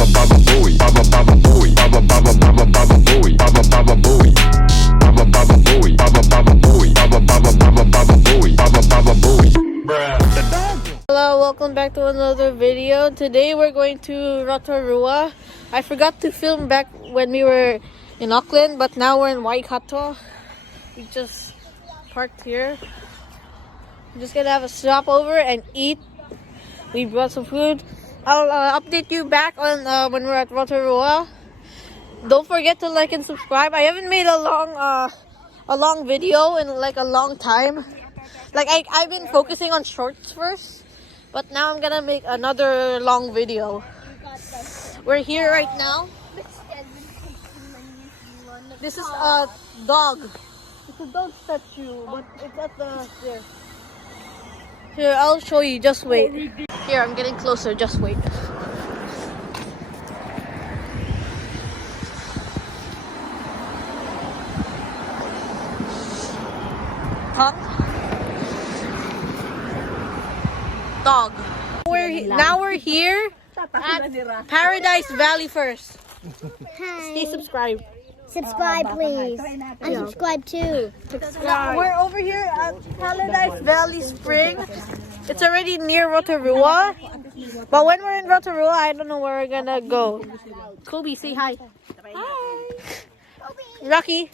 baba baba booey, baba baba booey, baba baba baba baba booey, baba baba booey, baba baba booey, baba baba booey, baba baba baba baba booey, baba baba booey. Hello, welcome back to another video. Today we're going to Rotorua. I forgot to film back when we were in Auckland, but now we're in Waikato. We just parked here. We're just gonna have a stopover and eat. We brought some food. I'll update you back on when we're at Rotorua. Don't forget to like and subscribe. I haven't made a long video in like a long time. Like I've been focusing on shorts first, but now I'm gonna make another long video. We're here right now. This is a dog. It's a dog statue, but it's at the there. Here, I'll show you. Just wait. Here, I'm getting closer. Just wait. Tongue. Dog. Now we're here at Paradise Valley first. Stay subscribed. Subscribe, please. Unsubscribe too. We're over here at Paradise Valley Spring. It's already near Rotorua. But when we're in Rotorua, I don't know where we're gonna go. Kobe, say hi. Hi. Rocky.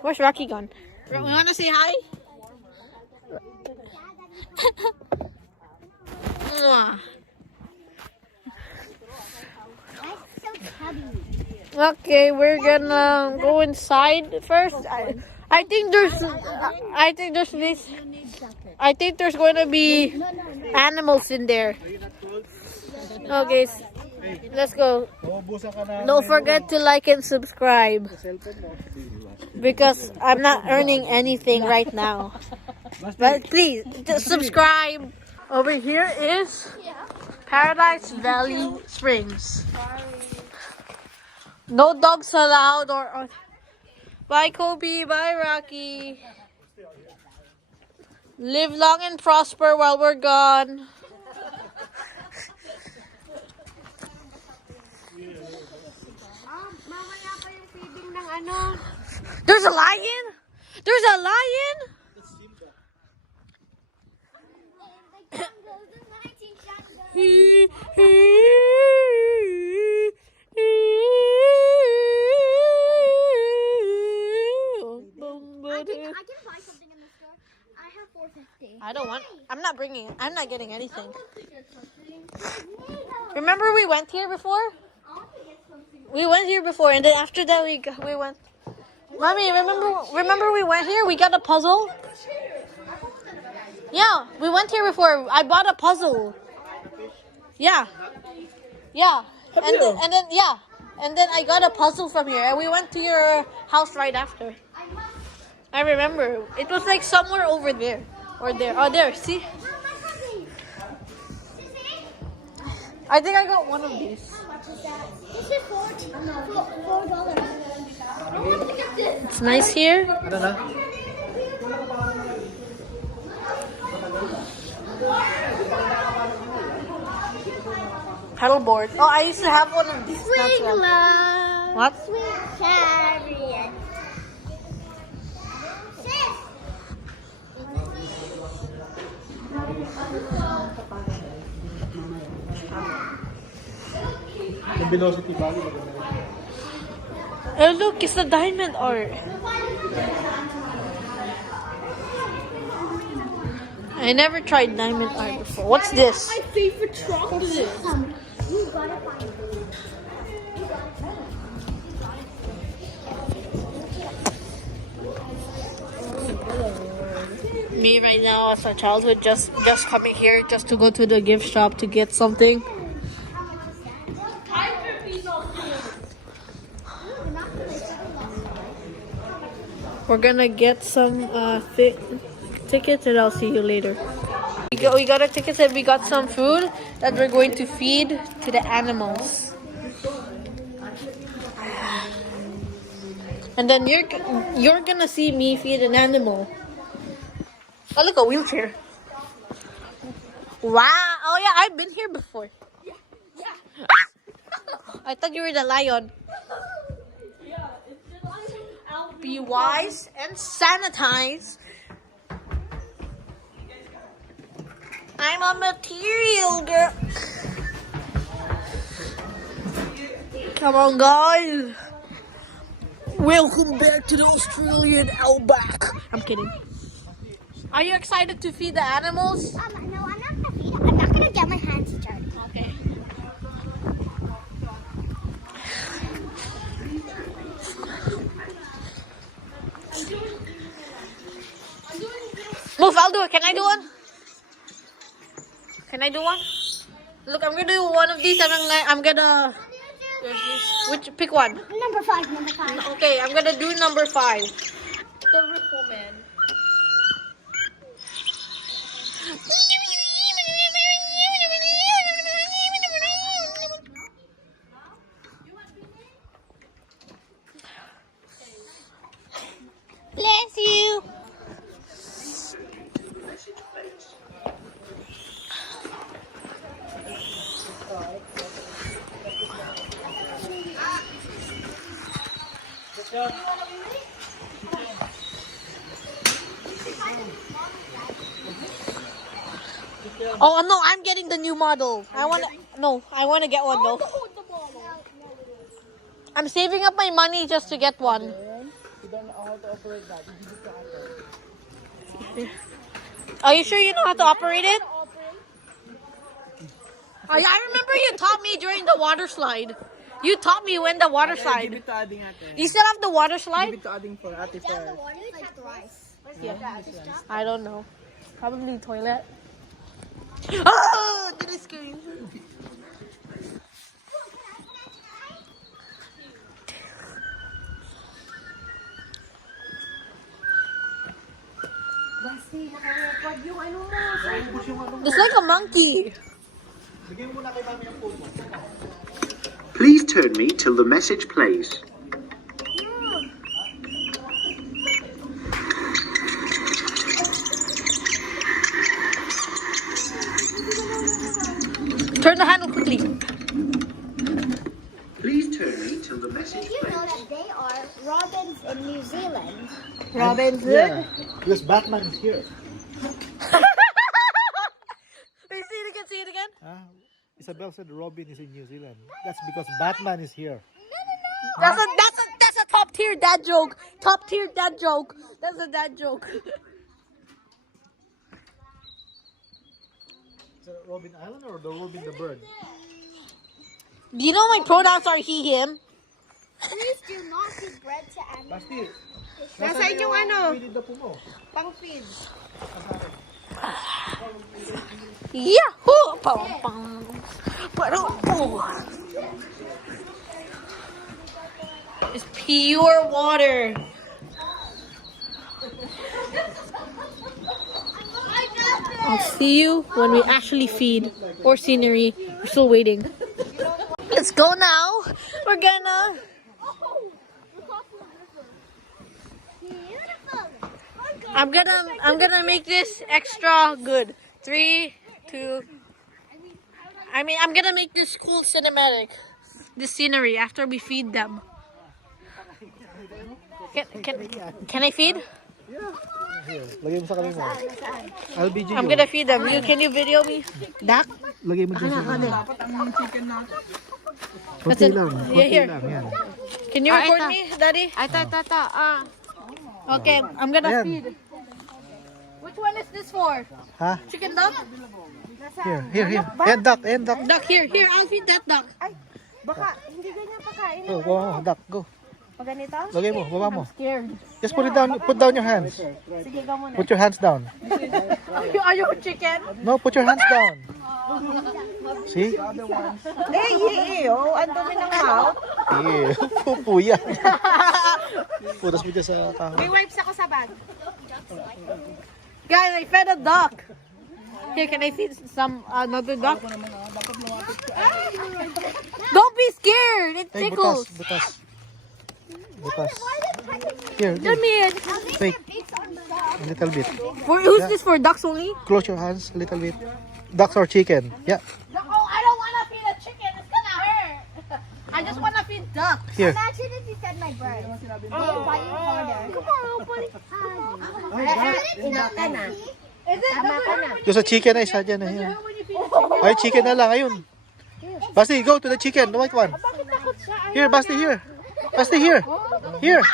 Where's Rocky gone? We wanna say hi? Mwah. Okay, we're gonna go inside first. I think there's going to be animals in there. Okay, let's go. Don't forget to like and subscribe because I'm not earning anything right now. But please just subscribe. Over here is Paradise Valley Springs. No dogs allowed or bye Kobe, bye Rocky. Live long and prosper while we're gone. There's a lion? There's a lion? I can buy something in the store. I have $4.50. I'm not getting anything. Remember we went here before? We went here before and then after that we went. Mommy, remember we went here? We got a puzzle? Yeah, we went here before. I bought a puzzle. Yeah. And then I got a puzzle from here and we went to your house right after. I remember. It was like somewhere over there. Or there. Oh, there. See? I think I got one of these. This is $4. It's nice here. Paddleboard. Oh, I used to have one of these. What? Sweet chariot. The Velocity Valley. Oh, look, it's the diamond art. I never tried diamond art before. What's this? My favorite chocolate. You gotta find it. Me right now as a childhood just coming here just to go to the gift shop to get something. We're gonna get some tickets and I'll see you later. We got our tickets and we got some food that we're going to feed to the animals. And then you're gonna see me feed an animal. Oh, look, a wheelchair. Wow. Oh, yeah, I've been here before. Yeah. Ah! I thought you were the lion. Be wise and sanitize. I'm a material girl. Come on, guys. Welcome back to the Australian outback. I'm kidding. Are you excited to feed the animals? No, I'm not gonna feed it. I'm not gonna get my hands dirty. Okay. Move, I'll do it. Can I do one? Can I do one? Look, I'm gonna do one of these and I'm gonna... Which, pick one. Number 5, number 5. Okay, I'm gonna do number 5. The ripple man. Bless you. Oh no, I'm getting the new model. I wanna get one though. I'm saving up my money just to get one. You don't know how to operate that. You need to operate. Are you sure you know how to operate it? Oh, yeah, I remember you taught me during the water slide. You taught me when the water Give slide. it to Ading ate. You still have the water Give slide? it to Ading for ate first. I don't know. Probably toilet. Oh, did I scare you? It's like a monkey. Bigyan mo na kay Mami ang phone mo. Please turn me till the message plays. Turn the handle quickly. Please turn me till the message Did you know plays. that they are robins in New Zealand? Robin Yeah. Because Batman is here. See it again. Isabel said Robin is in New Zealand. That's because Batman is here. That's a top tier dad joke. Top tier dad joke. That's a dad joke. Is it Robin Island or the Robin the bird? You know my pronouns are he, him. Please do not give bread to animals. Basti. Nasaan yung ano? Feed the pumo. Pang-feed. Yahoo! Pam, pam. Parang, oh. It's pure water. I'll see you when we actually feed or scenery. We're still waiting. Let's go now. We're gonna. I'm gonna make this extra good. 3, 2. I'm gonna make this cool cinematic. This scenery after we feed them. Can I feed? Here. Lagay mo sa kanila. I'll be I'm gonna feed them. Can you video me? Dak? Lagay mo dyan sa That's Kunti it. lang. Yeah, Kunti here. lang. Yan. Can you record me, Daddy? Okay, I'm gonna Ayan. feed. Which one is this for? Ha? Chicken duck? Here. Ayan, duck. Duck, here. I'll feed that duck. Baka, hindi ganyan pakain. Go, go, duck, go. Pag ganito? Lagay mo, baba mo. Scared. Just put it down, put down your hands. Sige, ka muna. Put your hands down. Are you a chicken? No, put your hands down. See? Oh, ang dumi ng mouth. Eh, pupo yan. Putas mo dyan sa kahoy. May wipes ako sa bag. Guys, I fed a duck. Here, can I feed another duck? Don't be scared. It Hey, tickles. butas. Here, Come here. wait. A little bit. Who's this for? Ducks only? Close your hands a little bit. Ducks or chicken? Yeah. Oh, I don't want to feed a chicken. It's gonna hurt. I just wanna feed duck. Here. Imagine if you fed my bird. They bite you harder. Yung sa chicken ay isa dyan. Ayan. Ay, chicken na lang. Ayun. Basti, go to the chicken. The white one. Here, Basti, here. Basti, here. Here.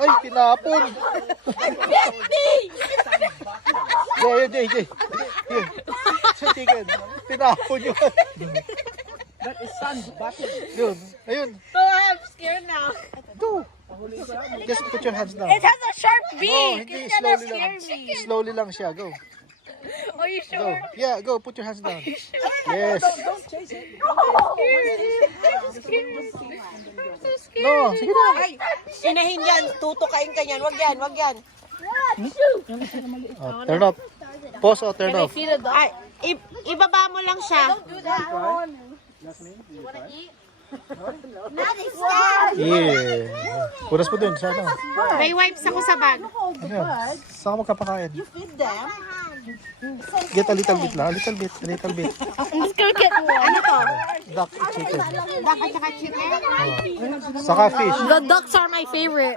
Ay, tinapon. Jay. Here. Sa chicken. Tinapon yun. That is sun, battle. Yun. Ayun. Oh, I'm scared now. Go. Just put your hands down. It has a sharp Oh, beak. hindi. It's gonna Slowly scare lang. me. Slowly lang siya. Go. Are you Go. sure? Yeah, go. Put your hands down. Yes. Don't chase it. I'm scared. I'm so scared. No, sige na. Inahin yan. Tutukain ka yan. Wag yan. Oh, turn off. Pause or turn Can I off. feed a duck? Ay, ibaba mo lang siya. Yeah. Punas mo dun. Sana. May wipes ako sa bag. Ano? Saan ka magkapakain? Feed them. Get a little bit lang. A little bit. I'm just gonna get one. Ano to? Duck, chicken. Duck at saka chicken? Saka fish. The ducks are my favorite.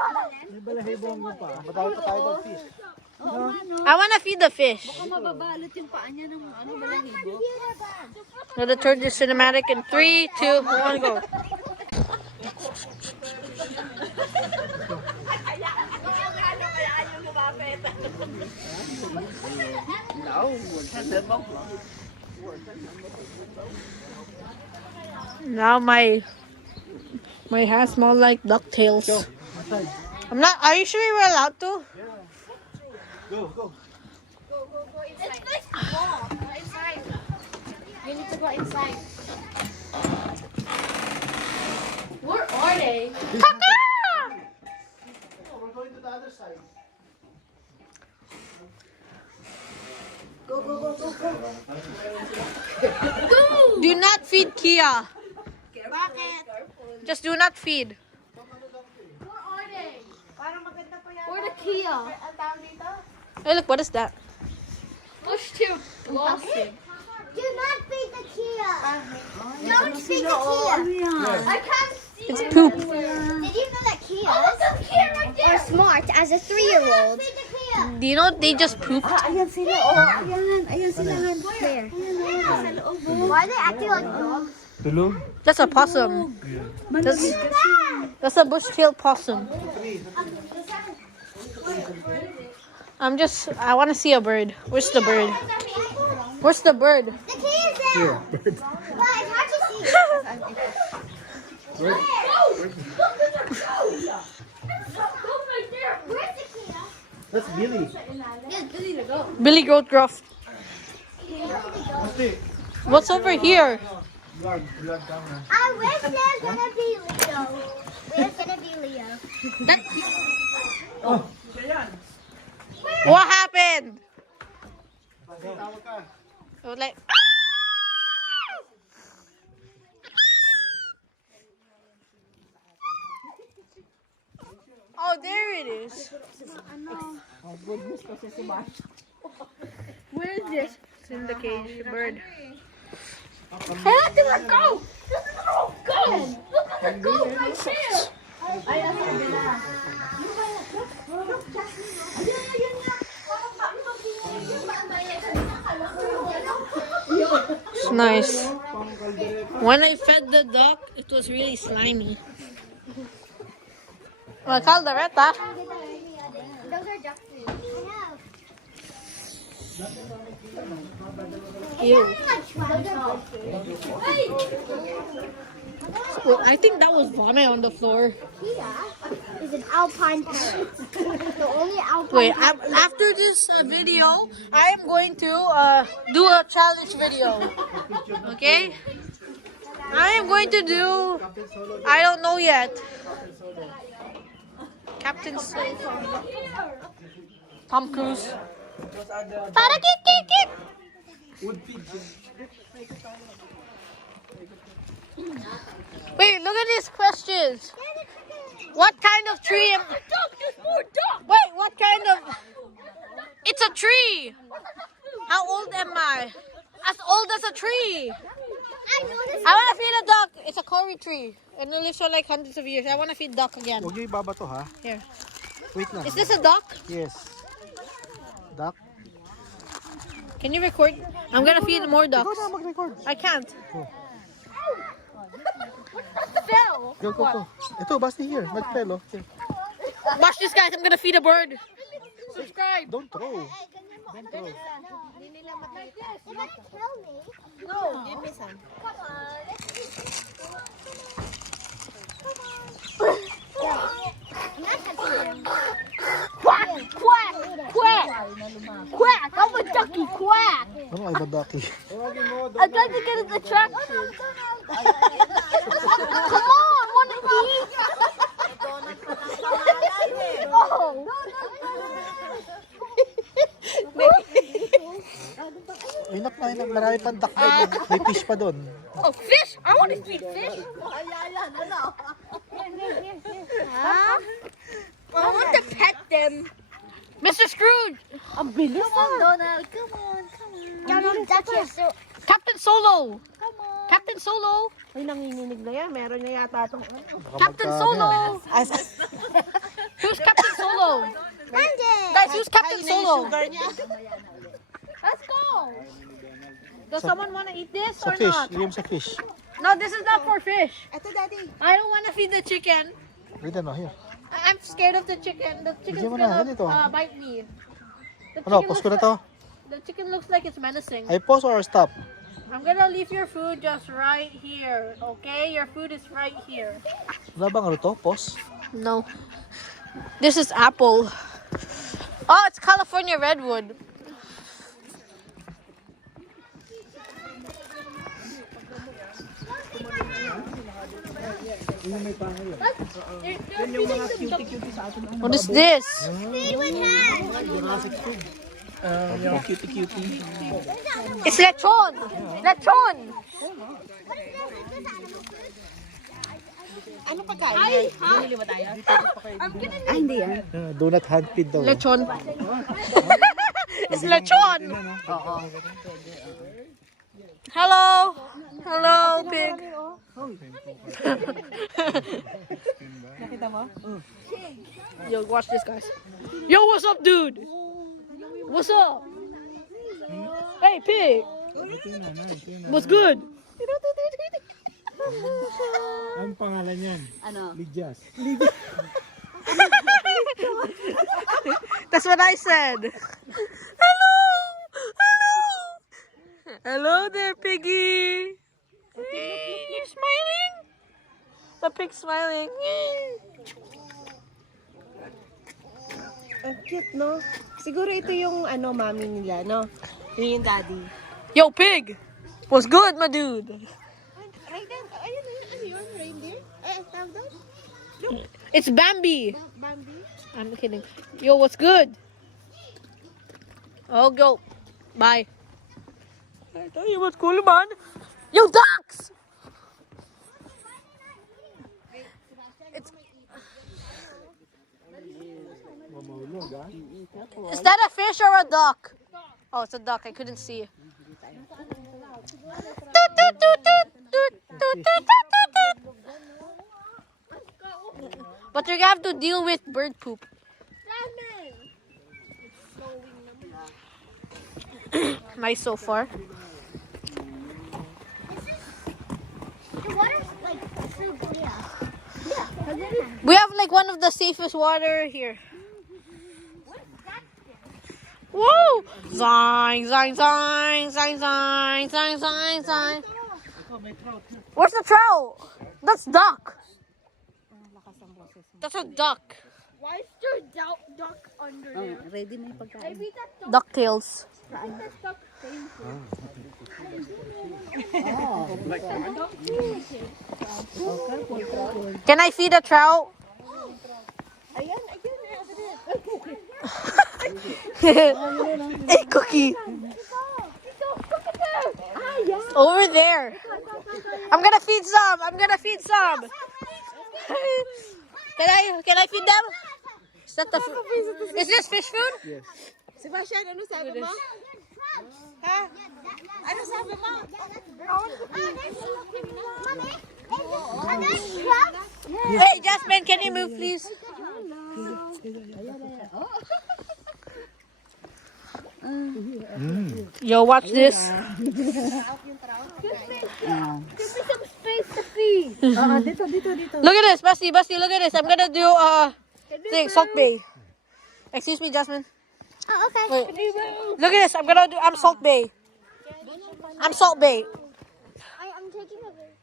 Madami pa tayo ng fish. I wanna feed the fish. Now the turn this cinematic in 3, 2, 1, go. Now my hands smell like DuckTales. I'm not. Are you sure we're allowed to? Go. It's like small. Inside. You need to go inside. Where are they? We're going to the other side. Do not feed Kia. Just do not feed. Where are they? Where the Kia? Hey, look, what is that? Push to lost it. Do not feed the Kia. Don't feed the Kia. I can't see It's it. poop. Did you know that Kias are smart as a 3-year-old? Do you know they just pooped? Ayan sila. Oh, ayan sila. Where? Why are they acting like dogs? Tulog? That's a possum. That's a bush-tailed possum. I want to see a bird. Where's the bird? Where's the bird? The key is there. But it's hard to see. Where's the key? That's Billy. Billy Goat Gruff. What's over here? I wish there's gonna be Leo. There's gonna be Leo. What happened? It was like. Oh, there it is. Where is this? It's in the cage, the bird. I have to let go! Go! Look at the goat right there! It's nice. When I fed the duck, it was really slimy. Well, caldereta. Those are duck food. Ew. Well, I think that was vomit on the floor. Kia is an alpine parrot. The only alpine Wait, after this video, I am going to do a challenge video. Okay? I am going to do, I don't know yet. Captain Tom Cruise. Para kick. Wait, look at these questions. What kind of tree am Wait, what kind of It's a tree. How old am I? As old as a tree. I noticed. I want to feed a duck. It's a kauri tree. And it lives for like hundreds of years. I want to feed duck again. Huwag niyo ibaba to, ha? Here. Wait lang. Is this a duck? Yes. Duck? Can you record? I'm gonna feed more ducks. Ikaw na mag-record. I can't. Go, go, go. Ito, Basti, here. Mag-fellow. Here. Watch this, guys. I'm gonna feed a bird. Subscribe. Don't throw. Don't throw. No, give me some. Come on. Quack, quack, quack, quack. I'm a ducky, quack. Ano ay Badaki? I'm trying to get in the truck. Come on, one of these. Oh. Inak na, inak. Marami pang duck doon. May fish pa doon. Oh, fish! I want to feed fish. Huh? I want to pet them. Mr. Scrooge. Come on, Donald. Come on, come on. Donald, that's your suit. Captain Solo. Come on. Captain Solo. Ay, nanginginig na yan. Meron na yata itong... Captain Solo. Who's Captain Solo? Guys, who's Captain Solo? Let's go. Does someone want to eat this Sa or fish. not? Ilim sa fish. No, this is not for fish. Ito, Daddy. I don't want to feed the chicken. Wait na, here. I'm scared of the chicken. The chicken's Bigyan mo na, gonna ganito. bite me. The Ano, chicken pause ko looks na to. The chicken looks like it's menacing. I pause or stop? I'm gonna leave your food just right here, okay? Your food is right here. Wala bang ano to? Pause? No. This is apple. Oh, it's California redwood. What is this? It's lechon. Lechon. Ano pagkain? Bumili ba tayo? Ah, hindi yan. Donut hand feed daw. Lechon. It's lechon. Hello. Hello, pig. Nakita mo? Yo, watch this, guys. Yo, what's up, dude? What's up? Hey, pig. What's good? Ang pangalan niyan? Ano? Lidyas. That's what I said. Hello. Hello. Hello there, piggy. You're smiling. The pig's smiling. Ang cute, no? Siguro ito yung ano, mami nila, no? Yun yung daddy. Yo, pig. What's good, my dude? Ayun, ano yun? Reindeer? Tawag doon? It's Bambi. Bambi? I'm kidding. Yo, what's good? Oh, go. Bye. I tell you what's cool, man. Yo, ducks! Is that a fish or a duck? Oh, it's a duck. I couldn't see. But you're gonna have to deal with bird poop. Nice so far. The water's like so clear. We have like one of the safest water here. Woo! Zing, zing, zing, zing, zing, zing, zing, zing. Where's the trout? That's duck. That's a duck. Why is there duck under there? Ready na yung pagkain. Maybe that duck. Ducktails. That duck painful. Can I feed a trout? Ayan, Hey, Cookie. Over there. I'm gonna feed some. I'm gonna feed some. Can I feed them? Is that the Is this fish food? Yes. Sebastian, ano sabi mo? Ha? Ano sabi mo? Jasmine, can you move, please? Yo, watch this. Give me some space to feed. Look at this, Basti, look at this. I'm gonna do thing, Salt Bay. Excuse me, Jasmine. Oh, okay. Wait. Look at this. I'm Salt Bay. I'm Salt Bay. I'm taking a bit.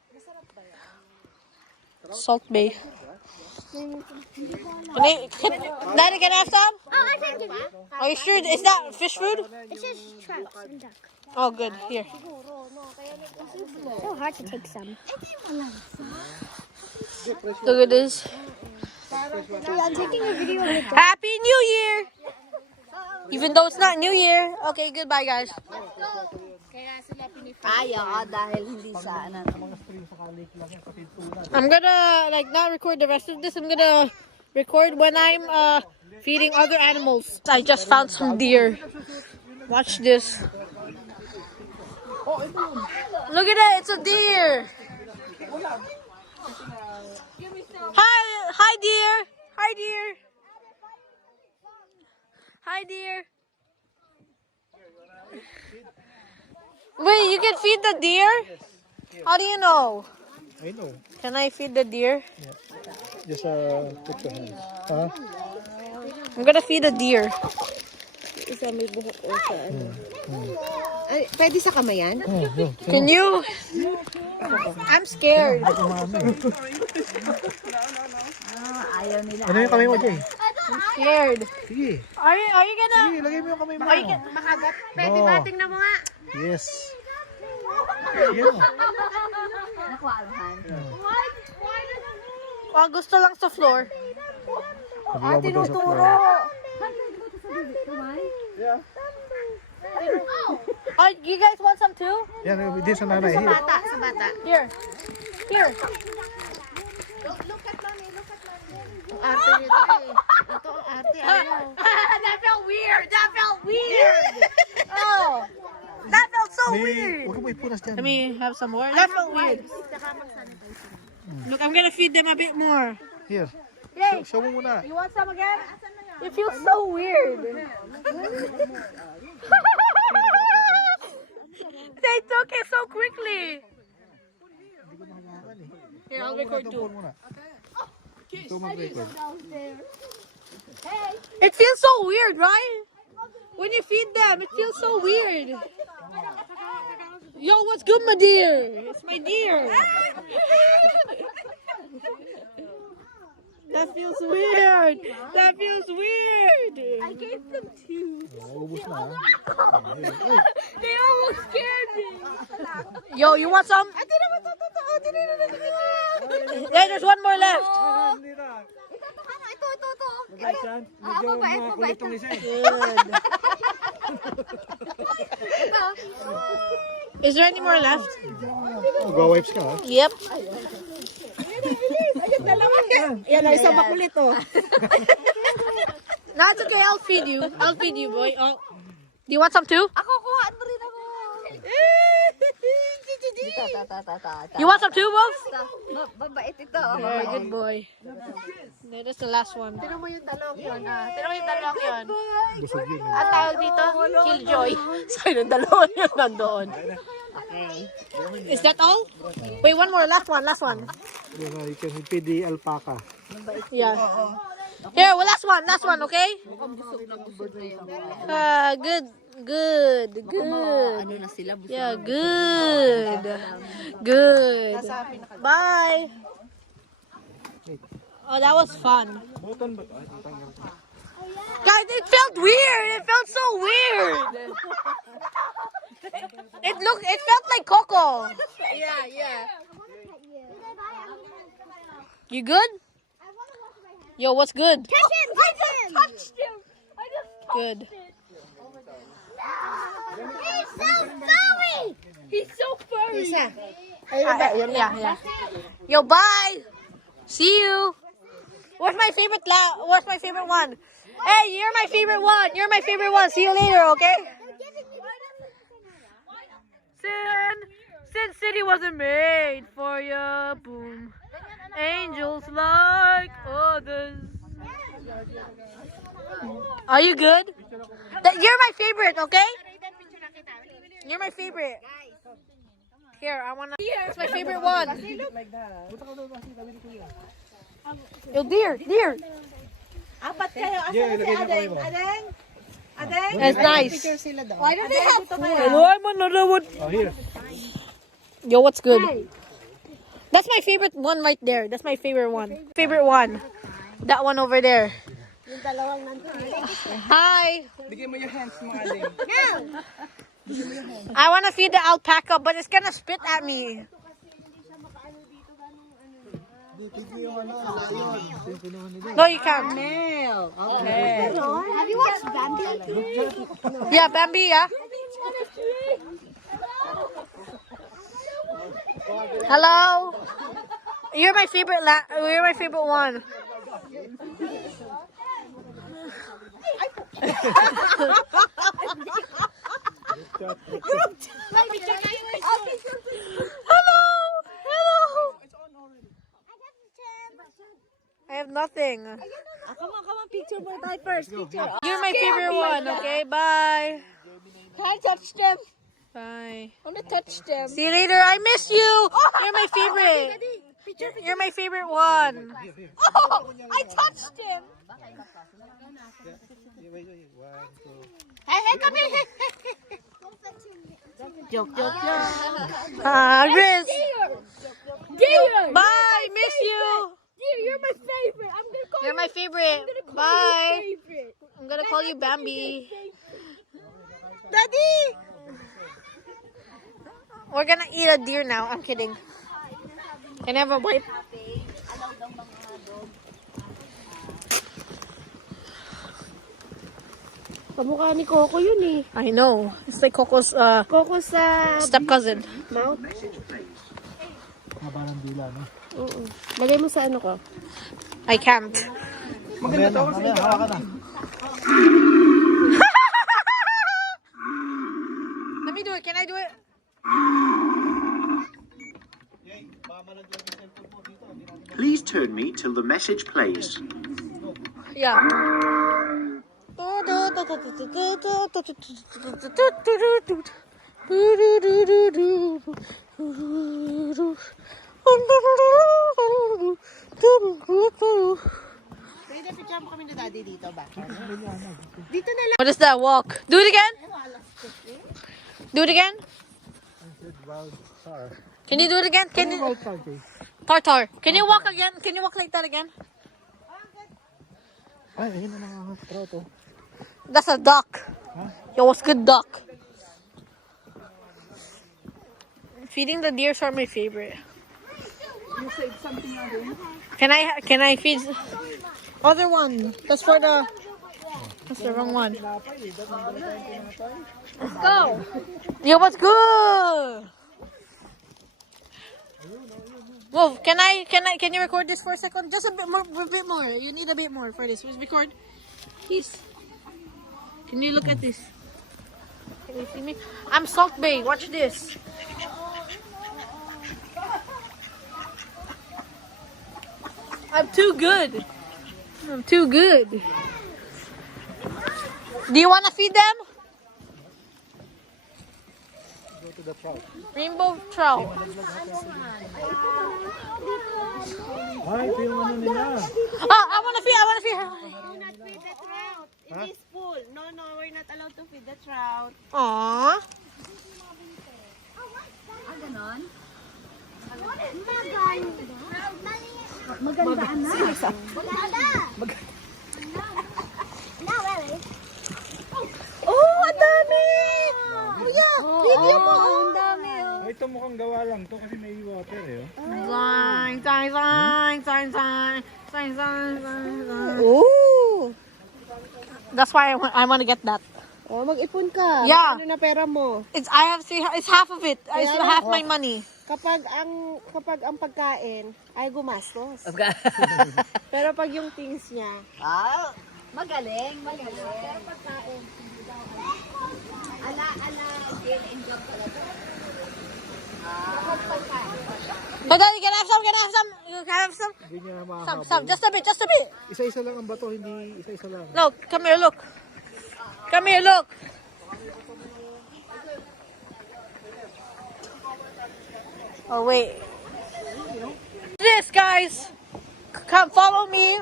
Salt Bay. Daddy, can I have some? Oh, I can give you. Are you sure? Is that fish food? It's just trout and duck. Oh, good. Here. So hard to take some. Look at this. I'm taking a video of it. Happy New Year! Even though it's not New Year. Okay, goodbye, guys. I'm gonna not record the rest of this. I'm gonna record when I'm feeding other animals. I just found some deer. Watch this. Look at that, it's a deer. Hi deer. Hi deer. Hi deer. Wait, you can feed the deer? How do you know? I know. Can I feed the deer? Just put your hands. Huh? I'm gonna feed the deer. Isa may buhok o sa ano. Ay, pwede sa kamay yan? Can you? I'm scared. Ano yung kamay mo, Jay? I'm scared. Sige. Are you gonna? Sige, lagay mo yung kamay mo. Makagat. Pwede Oo. ba? Tingnan mo nga. Yes. Sige. Gusto lang sa floor. Tinuturo. You guys want some too? Yan, di sa nanay. Here. Sa bata. Here. Here. Ang arte nito eh. Ito ang arte. Ayaw. That felt weird. That felt weird. Oh. That felt so weird. Huwag mo ipunas dyan. Let me have some more. That felt weird. Look, I'm gonna feed them a bit more. Here. Yay. Show mo muna. You want some again? It feels so weird. They took it so quickly. Here, I'll record too. Ito mag-record. It feels so weird, right? When you feed them, it feels so weird. Yo, what's good, my dear? It's my dear. That feels weird. That feels weird. I gave them two. Ubus na. They almost scared me. Yo, you want some? Yeah, there's one more left. Is there any more left? Mag-wipes ka, ha? Yep. Yan o, isang makulit o. No, it's okay. I'll feed you. I'll feed you, boy. Oh. Do you want some too? Ako, kuhaan mo rin ako. You want some too, Wolf? Babait ito. Yeah, good boy. Yeah, that's the last one. Tingnan mo yung dalawang yun. Tira mo yung dalawang yun. Busog yun. Ang tawag dito, Killjoy. Sorry, yung dalawa yun nandoon. Is that all? Wait, one more. Last one. You can feed the alpaca. Yeah. Here, well, last one, okay? Good. Yeah, good. Bye. Oh, that was fun. Guys, it felt weird. It felt so weird. It felt like Coco. Yeah. You good? Yo, what's good? Catch him! Touched him! I just Good. He's so furry! He's so furry. Isa. Ayun ba? Yun lang. Yeah. Yo, bye. See you. Where's my favorite one? Hey, you're my favorite one. See you later, okay? Sin City wasn't made for ya. Boom. Angels like others. Are you good? You're my favorite, okay? You're my favorite. Here, I wanna. It's my favorite one. Yo, dear. Apat kayo. Asa Yeah, na si ilagay na Adeng? ko. Adeng? Adeng? That's nice. Picture sila daw. Why do they have food? I'm another one. Oh, here. Yo, what's good? That's my favorite one right there. That's my favorite one. Favorite one. That one over there. Yung dalawang nandun. Hi. Bigyan mo yung hands mo, Ading. I want to feed the alpaca, but it's gonna spit at me. No, you can't. Okay. Have you watched Bambi? Yeah, Bambi, yeah. Hello. You're my favorite. You're my favorite one. Hello. I have nothing. Come on, picture mo tayo first. Picture. You're my favorite one. Okay, bye. Can't touch them. Bye. I want to touch them. See you later. I miss you. You're my favorite. You're my favorite one. Oh, I touched him. Hey, come here. Joke. Chris. Dear, Bye. Miss you. you're my favorite. I'm gonna call You're my favorite. you Bye. favorite. I'm gonna call you Bambi. Daddy! We're gonna eat a deer now. I'm kidding. Can I have a bite? Kamukha ni Coco yun eh. I know. It's like Coco's Coco sa step cousin. mouth. Haba ng dila, no? Oo. Lagay mo sa ano ko. I can't. Mamaya na, hawakan na. Let me do it. Can I do it? Please turn me till the message plays. Yeah. Pwede picture mo kami ni Daddy dito ba? Dito na lang. What is that walk? Do it again. Do it again. Can you do it again? Can you? Tartar. Can you walk again? Can you walk like that again? Ay, ayun na mga troto. That's a duck. Yo, what's good, duck? Feeding the deer are my favorite. Can I feed other one? That's for the. That's the wrong one. Let's go. Yo, what's good? Whoa, can you record this for a second? Just a bit more. You need a bit more for this. Please record. Please. Can you look at this? Can you see me? I'm Salt Bay. Watch this. I'm too good. I'm too good. Do you want to feed them? Go to the trout. Rainbow trout. Ay, ito yung ano nila. Oh, I want to feed her. Do not feed the trout. It is full. No, we're not allowed to feed the trout. Aww. Oh, ang dami! Kuya, video mo! Ang dami, oh. Ay, ito mukhang gawa lang to kasi may water eh. Oh! That's why I want to get that. Oh, mag-ipon ka. Yeah. Ano na pera mo? It's half of it. It's half my money. Kapag ang pagkain ay gumastos. Pero pag yung things niya, Magaling. Ala, Jill and John talaga. But Daddy, can I have some? Can I have some? have some? Hindi niya Some. Just a bit. Isa-isa lang ang bato, hindi isa-isa lang. No, come here, look. Come here, look. Oh, wait. This, guys. Come, follow me.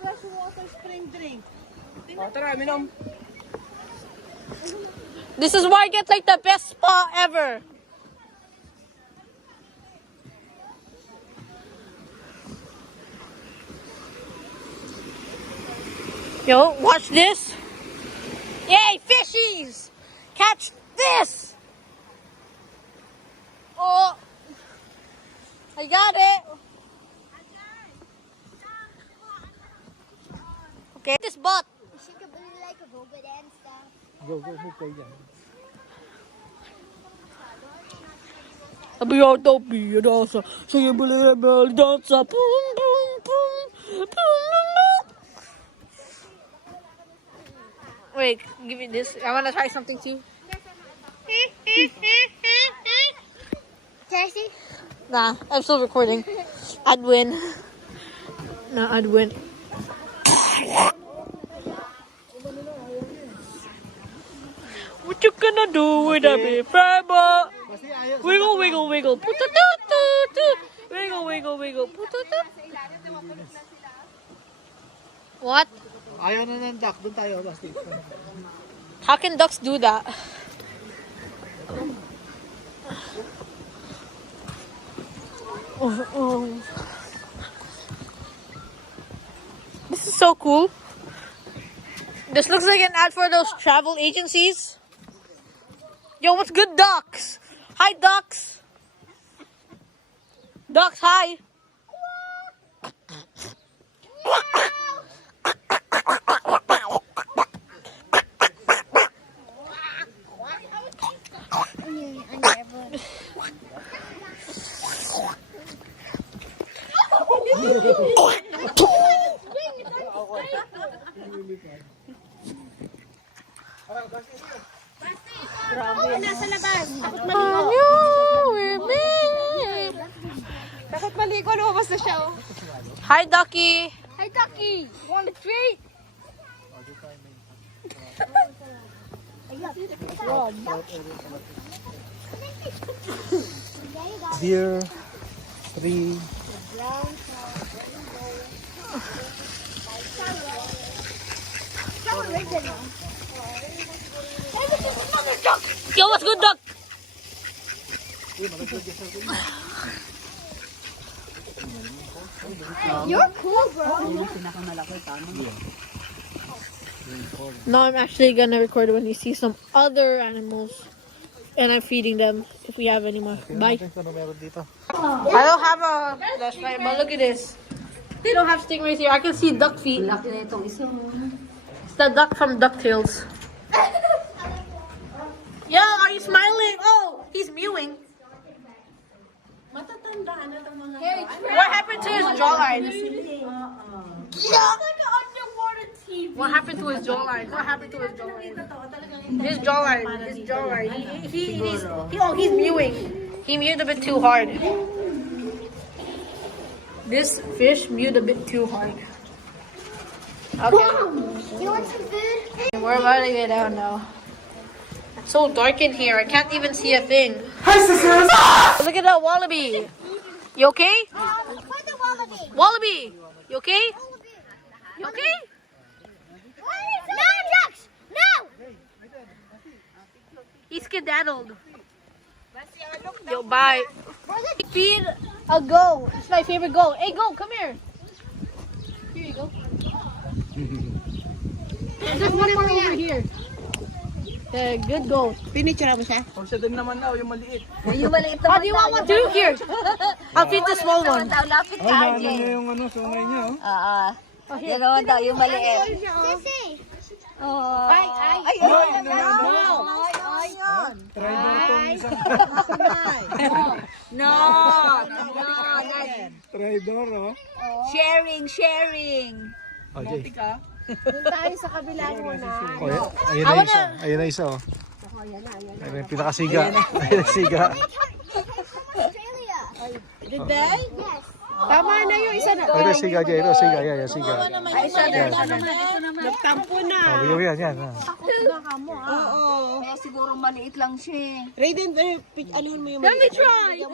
Fresh water spring drink. This is why I get like the best spa ever. Yo, watch this. Yay, fishies! Catch this! Oh, I got it. Okay, this butt. She could be like a robot and stuff. Go, move kayo dyan. Sabi yata, biyadasa. Sige, bala, dansa. Boom, boom, boom. Boom, boom, boom. Wait, give me this. I want to try something too. Can I see? Nah, I'm still recording. I'd win. No, I'd win. What you gonna do with a big fiber? Wiggle, wiggle, wiggle. Wiggle, wiggle, wiggle. What? Ayaw na ng duck. Doon tayo, Basti. How can ducks do that? This is so cool. This looks like an ad for those travel agencies. Yo, what's good, ducks? Hi, ducks. Ducks, hi. Nasa labas. Takot maligo, lumabas na siya. Oh. Hi, ducky. Hey, Ducky, want a treat? Deer, tree. Yo, what's good, duck? You're cool, bro. No, I'm actually gonna record when you see some other animals. And I'm feeding them if we have any more. Bye. Ano meron dito? I don't have a flashlight, but look at this. They don't have stingrays here. I can see duck feet. It's the duck from DuckTales. Yo, are you smiling? Oh, he's mewing. What happened to his jawline? What happened to his jawline? What happened to his jawline? His jawline. He's mewing. He mewed a bit too hard. This fish mewed a bit too hard. Okay. You want some food? We're about to get out now. It's so dark in here. I can't even see a thing. Look at that wallaby. You okay? For the wallaby. Wallaby, you okay? You okay? No, ducks! No! He's skedaddled. Yo, bye. Feed a goat. It's my favorite goat. Hey, goat, come here. Here you go. There's one more over here. The good goat. Pinicture mo siya? Huwag siya din naman daw, yung maliit. How do you want one too? Here. I'll feed the small one. Lapit ka, Ano yung ano, sungay niya, oh. Yan naman daw, yung maliit. Sissy! Oh. Ay, Try mo itong isang No. tridor, oh. Sharing. Okay. Doon tayo sa kabila muna. Oh, ayun na isa. Ayun na isa, oh. Ayun na yung pinakasiga. Ayun na siga. Australia! Did they? Yes. Tama na yung isa na. Ay, siga, Jay. Siga, yan, siga. Ay, isa na. Nagtampo na. Oh, yan. Oo. Kaya siguro maliit lang siya. Raiden, anuhin mo yung maliit. Let me try.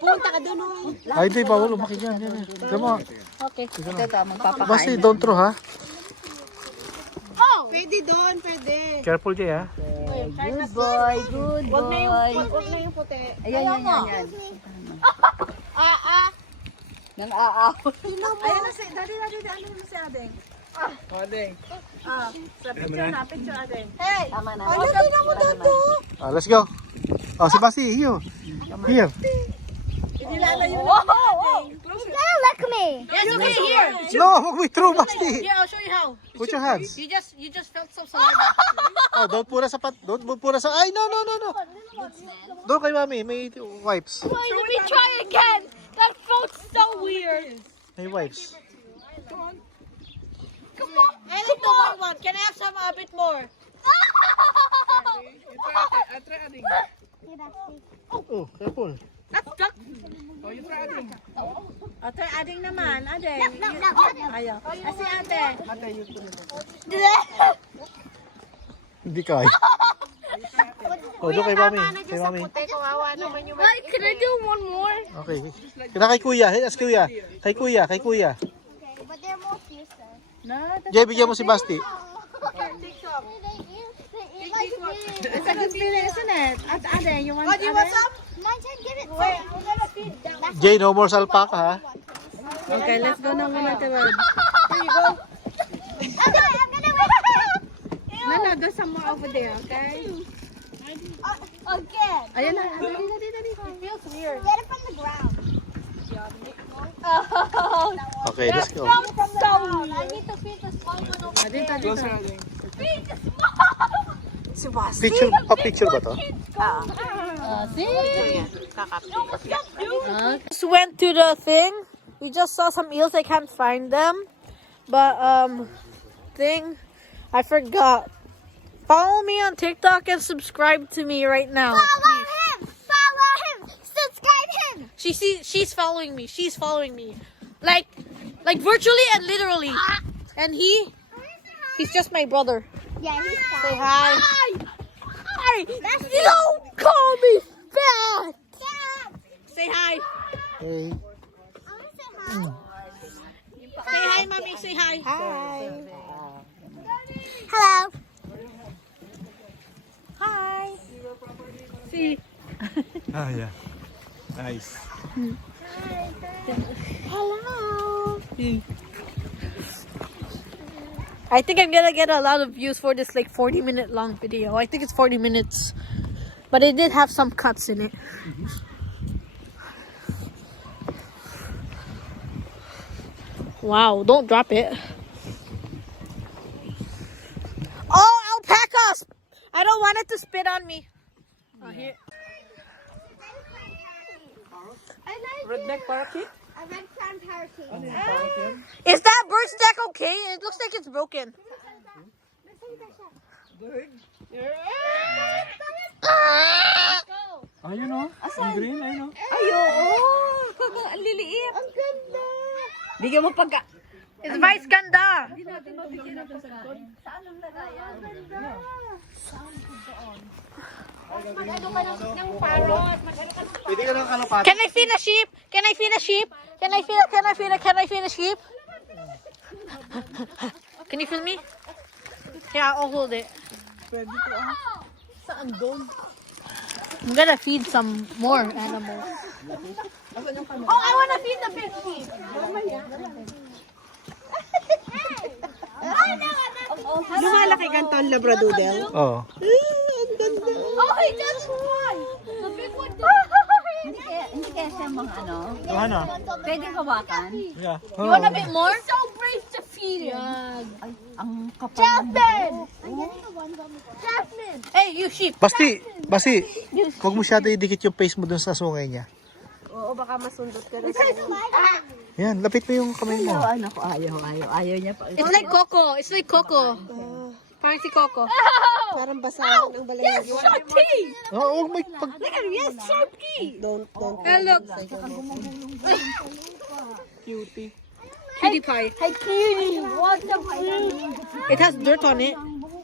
Pumunta ka doon. Ay, hindi, bawal umakit yan. Tama. Okay. Ito, magpapakain. Basti, don't throw, ha? Pwede doon, pwede. Careful, Jay, ha? Good boy, good boy. Huwag na yung puti. Ayan. Nang aaw. Ayan na si, dali, ano mo si Adeng? Adeng. Sa picture na, Adeng. Tama na. Let's go. Oh, si Basti, here. Here. Don't look at me. Yes, okay, here. No, we throw, Basti. Here, I'll show you how. Put your hands. You just felt some saliva. Oh, don't pura sa don't pura sa, ay, no. Doon kay mami, may wipes. Wait, let me try again. That felt so weird. May wipes. I like the white one. Can I have some a bit more? Try Adeng. Oh, careful. Ate, ading naman. Ading. No. Ayaw. Kasi ate. Hindi kaya. Oh, doon kay mami. Kay mami. Puti, kawawa naman yung Can I do one more? Okay. Kina kay kuya. Ask kuya. Kay kuya. Okay, but they're more fiercer. Jay, bigyan mo si Basti. It's a good feeling, isn't it? At ading, you want Oh, do you want some? Mine said give it some. We're gonna feed them. Jay, no more salpaka, ha? Okay, let's go na muna kay Wad. Here you go. I'm gonna wait. No, there's some more over there, okay? Again. Ayan na, dali. It feels weird. Get it from the ground. Okay, let's go. From the ground. I need to feed the small one over there. Closer, Adeng. Feed the small. Picture ba to? Just went to the thing. We just saw some eels. I can't find them, but I forgot. Follow me on TikTok and subscribe to me right now. Follow him. Subscribe him. She's following me. She's following me, like virtually and literally. And he's just my brother. Yeah, he's fine. Say hi. Hi. Don't call me fat. Say hi. Hey. Say hi, mommy. Say hi. Hello. Hi. See. Ah, yeah. Nice. Hello. I think I'm gonna get a lot of views for this 40-minute long video. I think it's 40 minutes, but it did have some cuts in it. Wow, don't drop it. Oh, alpacas! I don't want it to spit on me. Oh, here. I like Redneck parakeet? a red crown parakeet. Is that bird's deck okay? It looks like it's broken. Ayun o. Ang green, ayun o. Ang liliit. Ang ganda. Bigyan mo pagka... It's Vice Ganda. Pwede ka lang kalapati. Can I feed a sheep? Can I feed a sheep? Can I feed a sheep? Can you feel me? Yeah, I'll hold it. I'm gonna feed some more animals. Oh, I wanna feed the big sheep. Lumalaki ganito ang labradoodle. Oh. Oh, he just won. The big one Hindi kaya siya mga ano. Ano? Pwede hawakan. Yeah. You want a bit more? so brave to feed him. Ay, ang kapal. Jasmine. I'm getting the ones on the ground. Jasmine. Hey, you sheep. Basti, huwag mo masyado idikit yung face mo dun sa sungay niya. Oo, baka masundot ka na. Yan, lapit mo yung kamay mo. Ano ko, ayaw niya pa. It's like Coco. It's like Coco. Parang si Coco. Parang basahan ang balahibo. Oo, may pag... Don't. Look. Cutie. Cutie pie. Hey, cutie, what's up? It has dirt on it.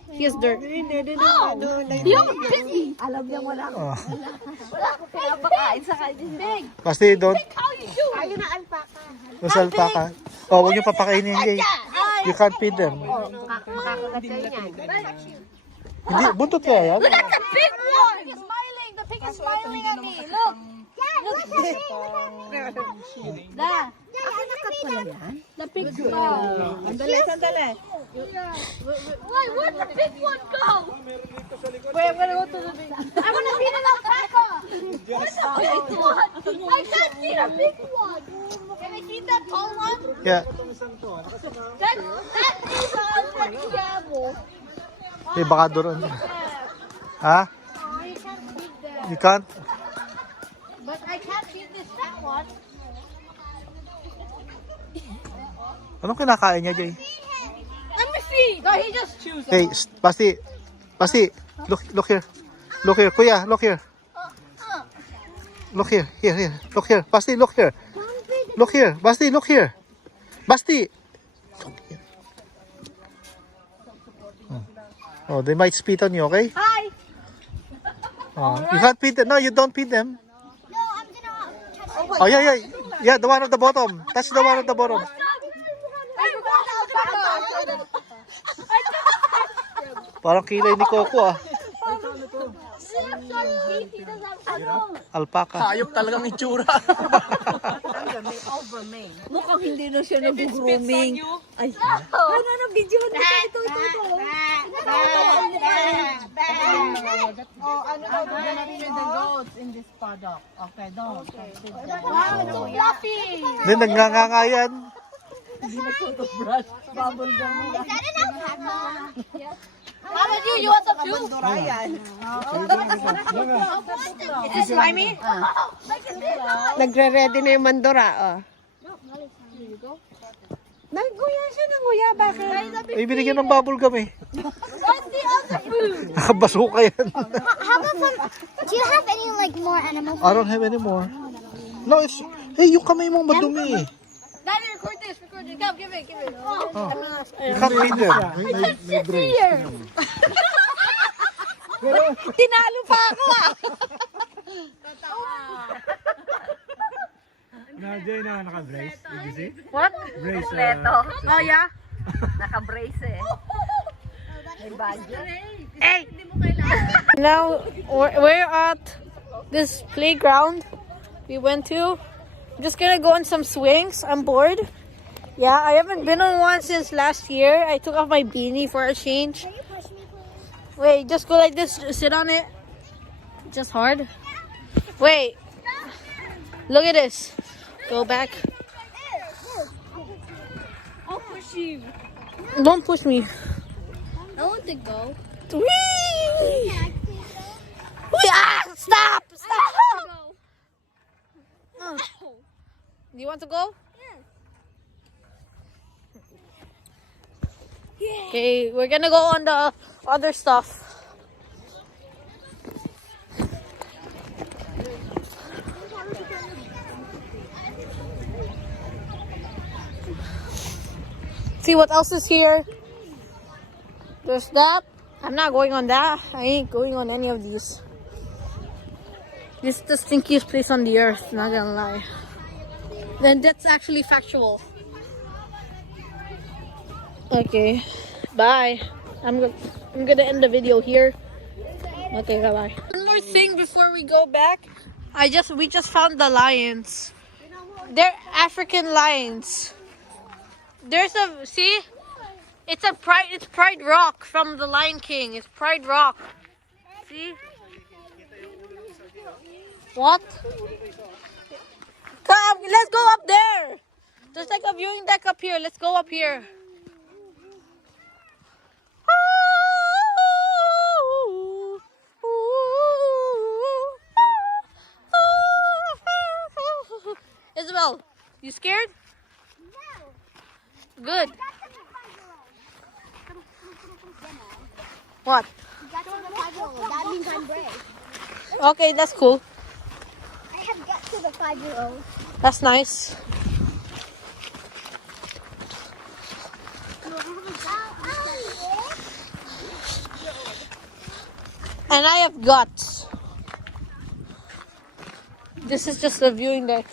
He has dirt. You're busy. Oh. Kaya pakain sa kanya. Big. Basti, don't. How you doing? Ayun na alpaka. Masalpa ka. Oh, huwag niyo papakainin yan. You can't feed them. Makakagat kayo niyan. Hindi, buntot kaya yan. Look at the big one. He's smiling. The pig is smiling at me. Look. Look at the pig. Da. The pig Sandali. Wait, where'd the big one go? Wait, I'm gonna go to the big one. I wanna see the alpaca. Where's the big one? I can't see the big one. Can I see that tall one? Yeah. That is a camel. Eh, baka doon. Ha? Oh, you can't feed them. You can't? But I can't feed this fat one. Anong kinakain niya, Jay? Let me see. No, he just chews. Hey, Basti. Basti, look here. Look here, kuya, look here. Look here, here. Look here. Basti, look here. Look here. Basti, look here. Basti. Look here. Oh, they might spit on you, okay? Hi. Oh, you can't feed them. No, you don't feed them. No, I'm gonna touch. Oh, yeah. Yeah, the one at the bottom. Touch the one at the bottom. Parang kilay ni Coco, ah. Alpaca. Hayop talagang itsura. Mukhang hindi na siya nag-grooming. Ay, ano, video na ito. Oh, ano daw, gonna feed the goats in this paddock. Okay, don't. Wow, it's so fluffy. Hindi, nagnganga yan. Is that an alpaca? How about you? You want some too? Durayan. Is this slimy? Nagre-ready na yung mandora, oh. Nagguya siya ng guya, bakit? Ay, binigyan ng bubble gum eh. What's the other food? Nakabasuka yan. How about some? Do you have any like more animal food? I don't have any more. No, it's... Hey, yung kamay mong madumi eh. Daddy, record this. Record this. Come, give it. Oh. You can't feed them. Here. Tinalo pa ako ah. Jay na naka-brace. Did you see? What? Brace. Kompleto. Oh, yeah? Naka-brace eh. May budget. Hey! Now, we're at this playground we went to. I'm just gonna go on some swings. I'm bored. Yeah, I haven't been on one since last year. I took off my beanie for a change. Wait, just go like this. Sit on it. Just hard. Wait. Look at this. Go back. I'll push you. Don't push me. I want to go. Whee! Whee! Ah! Stop! Stop! Do you want to go? Yeah. Okay, we're gonna go on the other stuff. See what else is here. There's that. I'm not going on that. I ain't going on any of these. This is the stinkiest place on the earth, not gonna lie. Then that's actually factual. Okay, bye. I'm gonna end the video here. Okay, bye. One more thing before we go back. We just found the lions. They're African lions. There's a see. It's Pride Rock from the Lion King. It's Pride Rock. See? What? Come, let's go up there. There's like a viewing deck up here. Let's go up here. Isabel, you scared? No. Good. What? guts of a 5-year-old. That means I'm brave. Okay, that's cool. I have guts of a 5-year-old. That's nice. And I have guts. This is just a viewing deck.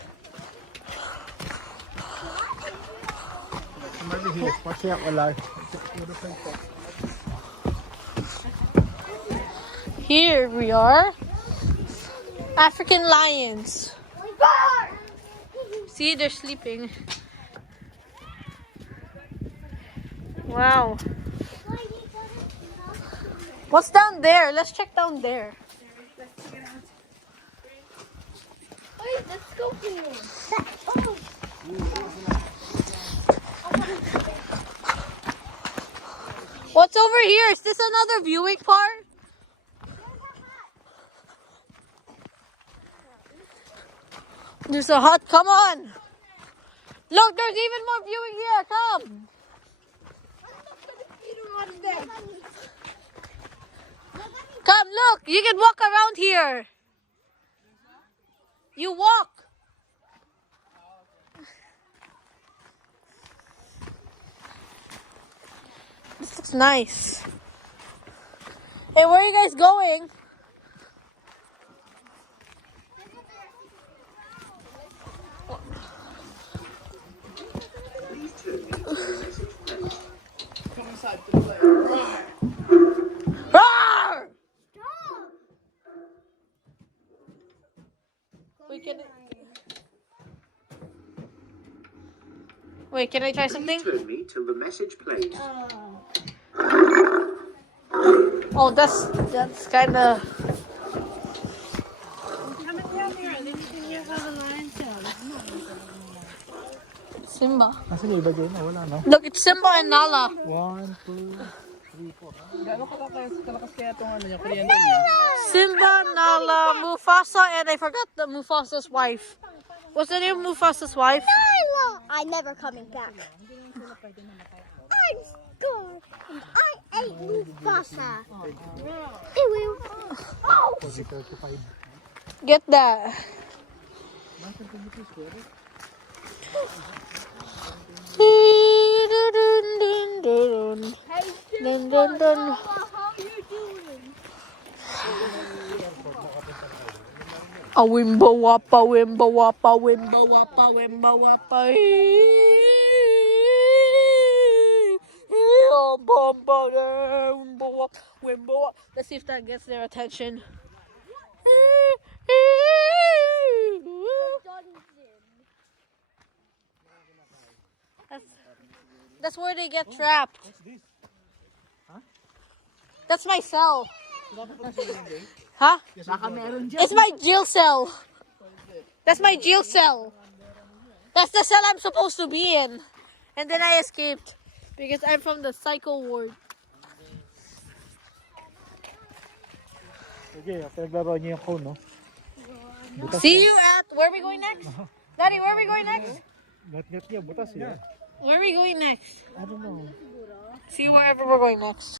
Here we are. African lions. See, they're sleeping. Wow. What's down there? Let's check down there. Wait, let's go here. What's over here? Is this another viewing part? There's a hut. Come on. Look, there's even more viewing here. Come. Come, look. You can walk around here. You walk. This looks nice. Hey, where are you guys going? Roar! Wait, can I try something? Please turn me till the message plays. Oh, that's kind of. Simba. Nasaan yung iba dyan? Wala, no? Look, it's Simba and Nala. 1, 2, 3, 4. Gano'ng kalakas kaya itong ano niya, kuryente niya? Simba, Nala, Mufasa, and I forgot the Mufasa's wife. What's the name of Mufasa's wife? I'm never coming back. I'm scared. I ate Mufasa. Ew. Oh. Get that. Dun, dun, dun. How you doing? A wimbo wapa, wimbo wapa, wimbo wapa, wimbo wapa. Let's see if that gets their attention. That's where they get trapped. That's my cell. Huh? It's my jail cell. That's my jail cell. That's the cell I'm supposed to be in. And then I escaped because I'm from the psycho ward. Sige, pinaglaro niyo yung cone, no? See you at, where are we going next? Daddy, where are we going next? Gat-gat niya, butas yun. Where are we going next? I don't know. See wherever we're going next.